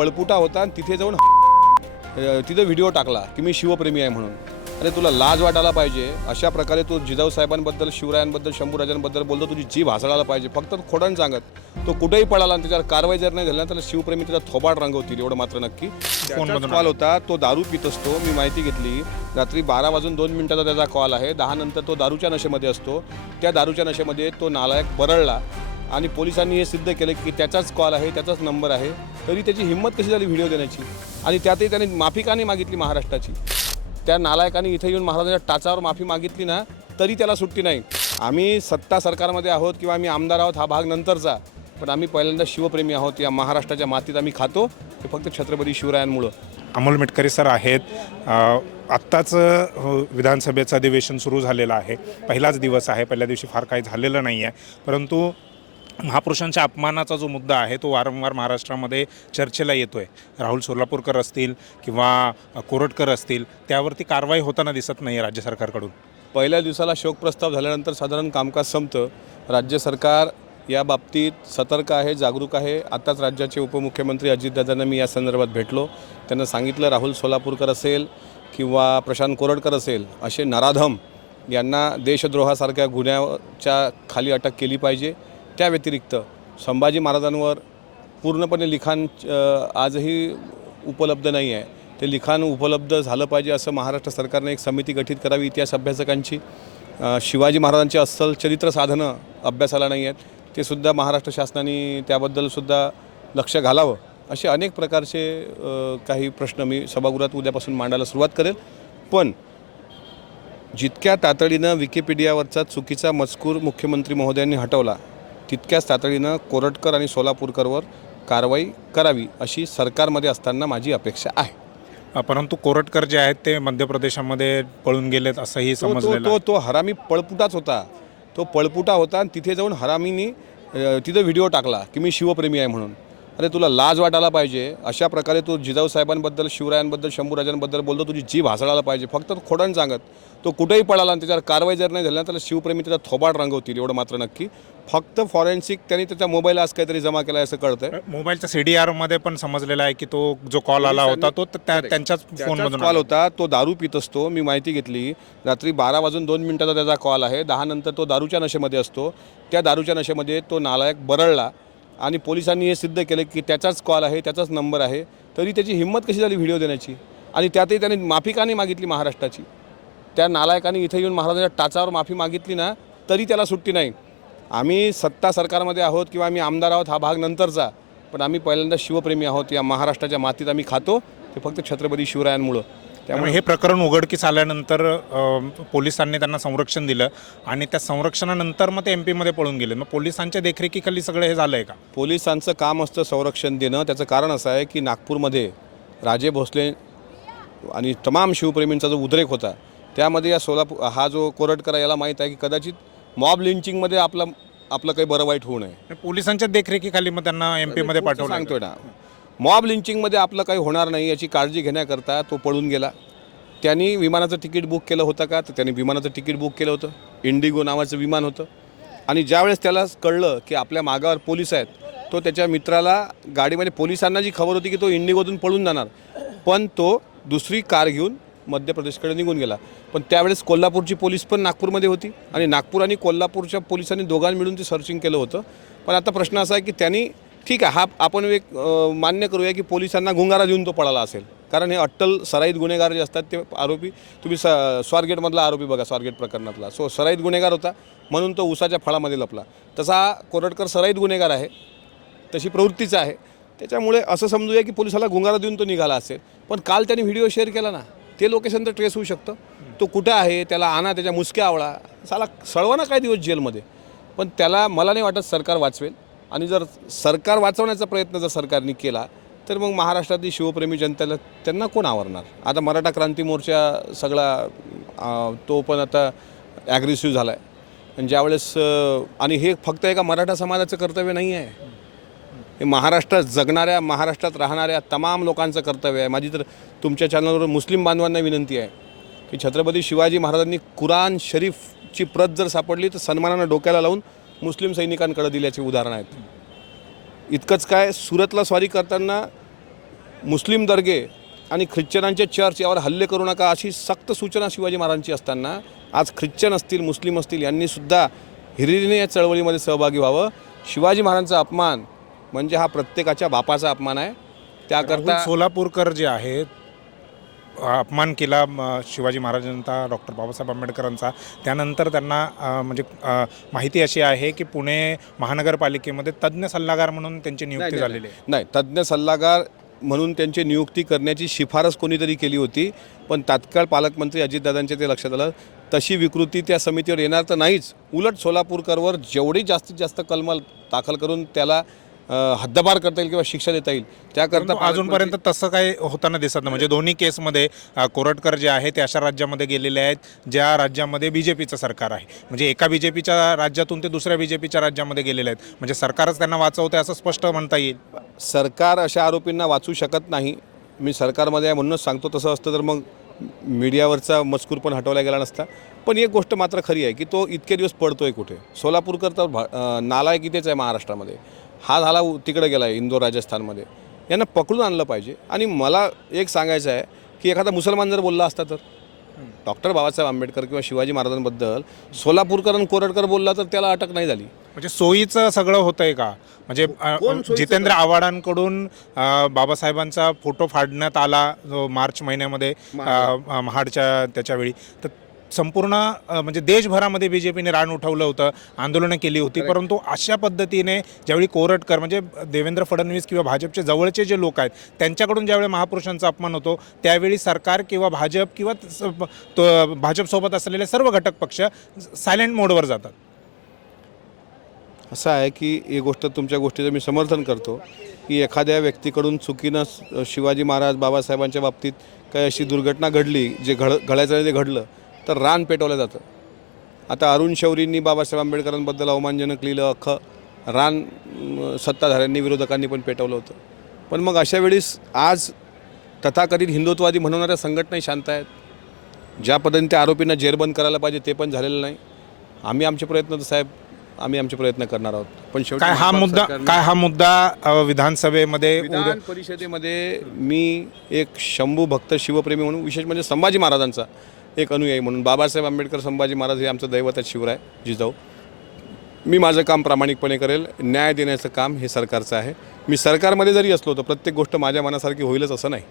पळपुटा होता आणि तिथे जाऊन तिथे व्हिडिओ टाकला की मी शिवप्रेमी आहे म्हणून. अरे तुला लाज वाटायला पाहिजे. अशा प्रकारे तू जिजाऊ साहेबांबद्दल शिवरायांबद्दल शंभूराजांबद्दल बोलतो तुझी जीभ हासडायला पाहिजे. फक्त खोडण सांगत. तो कुठेही पळाला आणि त्याच्यावर कारवाई जर नाही झाली ना तर शिवप्रेमी त्याचा थोबाड रंगवतील एवढं मात्र नक्की. कॉल होता तो दारू पित असतो मी माहिती घेतली. रात्री बारा वाजून दोन मिनिटाचा त्याचा कॉल आहे. दहा नंतर तो दारूच्या नशेमध्ये असतो. त्या दारूच्या नशेमध्ये तो नालायक बरळला. आणि पोलिसांनी हे सिद्ध केलं की त्याचाच कॉल आहे त्याचाच नंबर आहे. तरी त्याची हिंमत कशी झाली व्हिडिओ देण्याची? आणि त्यातही त्याने माफी का नाही मागितली महाराष्ट्राची? त्या नालायकाने इथे येऊन महाराजांच्या टाचावर माफी मागितली ना तरी त्याला सुट्टी नाही. आम्ही सत्ता सरकारमध्ये आहोत किंवा आम्ही आमदार आहोत हा भाग नंतरचा. पण आम्ही पहिल्यांदा शिवप्रेमी आहोत या महाराष्ट्राच्या मातीत आम्ही खातो. ते फक्त छत्रपती शिवरायांमुळं. अमोल मिटकरी सर आहेत. आत्ताच विधानसभेचं अधिवेशन सुरू झालेलं आहे. पहिलाच दिवस आहे. पहिल्या दिवशी फार काही झालेलं नाही आहे परंतु महापुरुषांच्या अपमानाचा जो मुद्दा आहे तो वारंवार महाराष्ट्रामध्ये चर्चेला येतो आहे राहुल सोलापूरकर असतील किंवा कोरटकर असतील त्यावरती कारवाई होताना दिसत नाही आहे राज्य सरकारकडून. पहिल्या दिवसाला शोक प्रस्ताव झाल्यानंतर साधारण कामकाज संपतं. राज्य सरकार या बाबतीत सतर्क आहे जागरूक आहे. आताच राज्याचे उपमुख्यमंत्री अजितदादांना मी या संदर्भात भेटलो. त्यांना सांगितलं राहुल सोलापूरकर असेल किंवा प्रशांत कोरडकर असेल असे नराधम यांना देशद्रोहासारख्या गुन्ह्याच्या खाली अटक केली पाहिजे. त्या व्यतिरिक्त संभाजी महाराजांवर पूर्णपणे लिखाण आजही उपलब्ध नाही आहे. ते लिखाण उपलब्ध झालं पाहिजे असं महाराष्ट्र सरकारने एक समिती गठीत करावी इतिहास अभ्यासकांची. शिवाजी महाराजांची अस्सल चरित्र साधनं अभ्यासाला नाही आहेत. ते सुद्धा महाराष्ट्र शासनाने त्याबद्दलसुद्धा लक्ष घालावं असे अनेक प्रकारचे काही प्रश्न मी सभागृहात उद्यापासून मांडायला सुरुवात करेल. पण जितक्या तातडीनं विकिपीडियावरचा चुकीचा मजकूर मुख्यमंत्री महोदयांनी हटवला तितक्याच तातडीनं कोरटकर आणि सोलापूरकरवर कारवाई करावी अशी सरकारमध्ये असताना माझी अपेक्षा आहे. परंतु कोरटकर जे आहेत ते मध्य प्रदेशामध्ये पळून गेलेत असंही तो तो तो तो हरामी पळपुटाच होता. तो पळपुटा होता आणि तिथे जाऊन हरामीनी तिथे व्हिडिओ टाकला की मी शिवप्रेमी आहे म्हणून. अरे तुला लाज वाटायला पाहिजे. अशा प्रकारे तू जिजाऊ साहेबांबद्दल शिवरायांबद्दल शंभूराजांबद्दल बोलतो तुझी जीभ हासडायला पाहिजे. फक्त खोडण सांगत. तो कुठेही पळाला आणि त्याच्यावर कारवाई जर नाही झाली ना तर शिवप्रेमी त्याचा थोबाड रंगवतील एवढं मात्र नक्की. फक्त फॉरेन्सिक त्यांनी त्याचा मोबाईल आज काहीतरी जमा केला असं कळतंय. मोबाईलच्या सी डी आरमध्ये पण समजलेलं आहे की तो जो कॉल आला होता तो त्या- त्यांच्याच फोनमधून कॉल. होता तो दारू पित असतो मी माहिती घेतली. रात्री बारा वाजून दोन मिनिटाचा त्याचा कॉल आहे. दहा नंतर तो दारूच्या नशेमध्ये असतो. त्या दारूच्या नशेमध्ये तो नालायक बरळला आणि पोलिसांनी हे सिद्ध केलं की त्याचाच कॉल आहे त्याचाच नंबर आहे. तरी त्याची हिंमत कशी झाली व्हिडिओ देण्याची? आणि त्यातही त्याने माफी का नाही मागितली महाराष्ट्राची? त्या नालायकाने इथे येऊन महाराजांच्या टाचावर माफी मागितली ना तरी त्याला सुट्टी नाही. आम्ही सत्ता सरकारमध्ये आहोत किंवा आम्ही आमदार आहोत हा भाग नंतरचा पण आम्ही पहिल्यांदा शिवप्रेमी आहोत या महाराष्ट्राच्या मातीत आम्ही खातो ते फक्त छत्रपती शिवरायांमुळं. त्यामुळे हे प्रकरण उघडकीस आल्यानंतर अ, पोलिसांनी त्यांना संरक्षण दिलं आणि त्या संरक्षणानंतर मग ते एम पीमध्ये पळून गेले. मग पोलिसांच्या देखरेखीखाली सगळं हे झालं आहे का? पोलिसांचं काम असतं संरक्षण देणं. त्याचं कारण असं आहे की नागपूरमध्ये राजे भोसले आणि तमाम शिवप्रेमींचा जो उद्रेक होता त्यामध्ये या सोलापूर हा जो कोरटकर याला माहीत आहे की कदाचित मॉब लिंचिंगमध्ये आपला आपलं काही बरं वाईट होऊ नये. पोलिसांच्या देखरेखीखाली मग त्यांना एम पीमध्ये पुढचं पाठवलं सांगतोय ना. मॉब लिंचिंगमध्ये आपलं काही होणार नाही याची काळजी घेण्याकरता तो पळून गेला. त्यांनी विमानाचं तिकीट बुक केलं होतं का? तर त्यांनी विमानाचं तिकीट बुक केलं होतं. इंडिगो नावाचं विमान होतं. आणि ज्यावेळेस त्याला कळलं की आपल्या मागावर पोलीस आहेत तो त्याच्या मित्राला गाडीमध्ये पोलिसांना जी खबर होती की तो इंडिगोतून पळून जाणार पण तो दुसरी कार घेऊन मध्य प्रदेशकडे निघून गेला. पण त्यावेळेस कोल्हापूरची पोलीस पण नागपूरमध्ये होती आणि नागपूर आणि कोल्हापूरच्या पोलिसांनी दोघांनी मिळून ते सर्चिंग केलं होतं. पण आता प्रश्न असा आहे की त्यांनी ठीक आहे हा आपण एक मान्य करूया की पोलिसांना गुंगारा देऊन तो पळाला असेल. कारण हे अट्टल सराईत गुन्हेगार जे असतात ते आरोपी तुम्ही स स्वारगेटमधला आरोपी बघा स्वारगेट प्रकरणातला. सो सराईत गुन्हेगार होता म्हणून तो उसाच्या फळामध्ये लपला. तसा कोरटकर सराईत गुन्हेगार आहे तशी प्रवृत्तीचा आहे. त्याच्यामुळे असं समजूया की पोलिसाला गुंगारा देऊन तो निघाला असेल. पण काल त्यांनी व्हिडिओ शेअर केला ना ते लोकेशन तर ट्रेस होऊ शकतं. तो कुठं आहे त्याला आणा त्याच्या मुसक्या आवळा. साला सळवा ना काय दिवस जेलमध्ये? पण त्याला मला नाही वाटत सरकार वाचवेल. आणि जर सरकार वाचवण्याचा प्रयत्न जर सरकारने केला तर मग महाराष्ट्रातील शिवप्रेमी जनतेला त्यांना कोण आवरणार? आता मराठा क्रांती मोर्चा सगळा तो पण आता ॲग्रेसिव्ह झाला आहे आणि ज्यावेळेस आणि हे फक्त एका मराठा समाजाचं कर्तव्य नाही आहे हे महाराष्ट्रात जगणाऱ्या महाराष्ट्रात राहणाऱ्या तमाम लोकांचं कर्तव्य आहे. माझी तर तुमच्या चॅनलवर मुस्लिम बांधवांना विनंती आहे की छत्रपती शिवाजी महाराजांनी कुराण शरीफची प्रत जर सापडली तर सन्मानानं डोक्याला लावून मुस्लिम सैनिकांकडे दिल्याचे उदाहरण आहेत. इतकंच काय सुरतला स्वारी करताना मुस्लिम दर्गे आणि ख्रिश्चनांचे चर्च यावर हल्ले करू नका अशी सक्त सूचना शिवाजी महाराजांची असताना आज ख्रिश्चन असतील मुस्लिम असतील यांनीसुद्धा हिरिरीने या चळवळीमध्ये सहभागी व्हावं. शिवाजी महाराजांचा अपमान म्हणजे हा प्रत्येकाच्या बापाचा अपमान आहे. त्याकरता सोलापूरकर जे आहेत अपमान केला शिवाजी महाराजांचा डॉक्टर बाबासाहेब आंबेडकरांचा. त्यानंतर त्यांना म्हणजे माहिती अशी आहे की पुणे महानगरपालिकेमध्ये तज्ज्ञ सल्लागार म्हणून त्यांची नियुक्ती झालेली आहे. नाही तज्ज्ञ सल्लागार म्हणून त्यांची नियुक्ती करण्याची शिफारस कोणीतरी केली होती पण तात्काळ पालकमंत्री अजितदादांच्या ते लक्षात आलं. तशी विकृती त्या समितीवर येणार तर नाहीच. उलट सोलापूरकरवर जेवढी जास्तीत जास्त कलम दाखल करून त्याला हद्दपार करता येईल किंवा शिक्षा देता येईल त्याकरता अजूनपर्यंत तसं काही होताना दिसत नाही. म्हणजे दोन्ही केसमध्ये कोरटकर जे आहे ते अशा राज्यामध्ये गेलेले आहेत ज्या राज्यामध्ये बी जे पीचं सरकार आहे. म्हणजे एका बी जे पीच्या राज्यातून ते दुसऱ्या बी जे पीच्या राज्यामध्ये गेलेले आहेत. म्हणजे सरकारच त्यांना वाचवते असं स्पष्ट म्हणता येईल. सरकार अशा आरोपींना वाचू शकत नाही. मी सरकारमध्ये आहे म्हणूनच सांगतो तसं असतं तर मग मीडियावरचा मजकूर पण हटवला गेला नसता. पण एक गोष्ट मात्र खरी आहे की तो इतके दिवस पडतोय कुठे? सोलापूरकर तर भा नालायक इथेच आहे महाराष्ट्रामध्ये. हा झाला तिकडे गेला आहे इंदोर राजस्थानमध्ये. यांना पकडून आणलं पाहिजे. आणि मला एक सांगायचं आहे की एखादा मुसलमान जर बोलला असता तर. डॉक्टर बाबासाहेब आंबेडकर किंवा शिवाजी महाराजांबद्दल सोलापूरकर आणि कोरडकर बोलला तर त्याला अटक नाही झाली. म्हणजे सोयीचं सगळं होतंय का? म्हणजे जितेंद्र आव्हाडांकडून बाबासाहेबांचा फोटो फाडण्यात आला जो मार्च महिन्यामध्ये महाडच्या त्याच्यावेळी. तर संपूर्ण म्हणजे देशभरामध्ये बी जे पीने रान उठवलं होतं आंदोलनं केली होती. परंतु अशा पद्धतीने ज्यावेळी कोरटकर म्हणजे देवेंद्र फडणवीस किंवा भाजपचे जवळचे जे लोक आहेत त्यांच्याकडून ज्यावेळी महापुरुषांचा अपमान होतो त्यावेळी सरकार किंवा भाजप किंवा भाजपसोबत असलेले सर्व घटक पक्ष सायलेंट मोडवर जातात. असं आहे की ही गोष्ट तुमच्या गोष्टीचं मी समर्थन करतो की एखाद्या व्यक्तीकडून चुकीनं शिवाजी महाराज बाबासाहेबांच्या बाबतीत काही अशी दुर्घटना घडली जे घड घडायचं ते घडलं तर रान पेटवलं जातं. आता अरुण शौरींनी बाबासाहेब आंबेडकरांबद्दल अवमानजनक लिहिलं अख्खं रान सत्ताधाऱ्यांनी विरोधकांनी पण पेटवलं होतं. पण मग अशा वेळेस आज तथाकथित हिंदुत्ववादी म्हणणाऱ्या संघटनाही शांत आहेत. ज्या पद्धतीने त्या आरोपींना जेरबंद करायला पाहिजे ते पण झालेलं नाही. आम्ही आमचे प्रयत्न तर साहेब आम्ही आमचे प्रयत्न करणार आहोत. पण शेवटी काय हा मुद्दा काय हा मुद्दा विधानसभेमध्ये विधान परिषदेमध्ये मी एक शंभू भक्त शिवप्रेमी म्हणून विशेष म्हणजे संभाजी महाराजांचा एक अनुयायी म्हणून. बाबासाहेब आंबेडकर संभाजी महाराज हे आमचं दैवत आहे शिवराय जिजाऊ. मी माझं काम प्रामाणिकपणे करेल न्याय देण्याचं काम हे सरकारचं आहे. मी सरकारमध्ये जरी असलो तर प्रत्येक गोष्ट माझ्या मनासारखी होईलच असं नाही.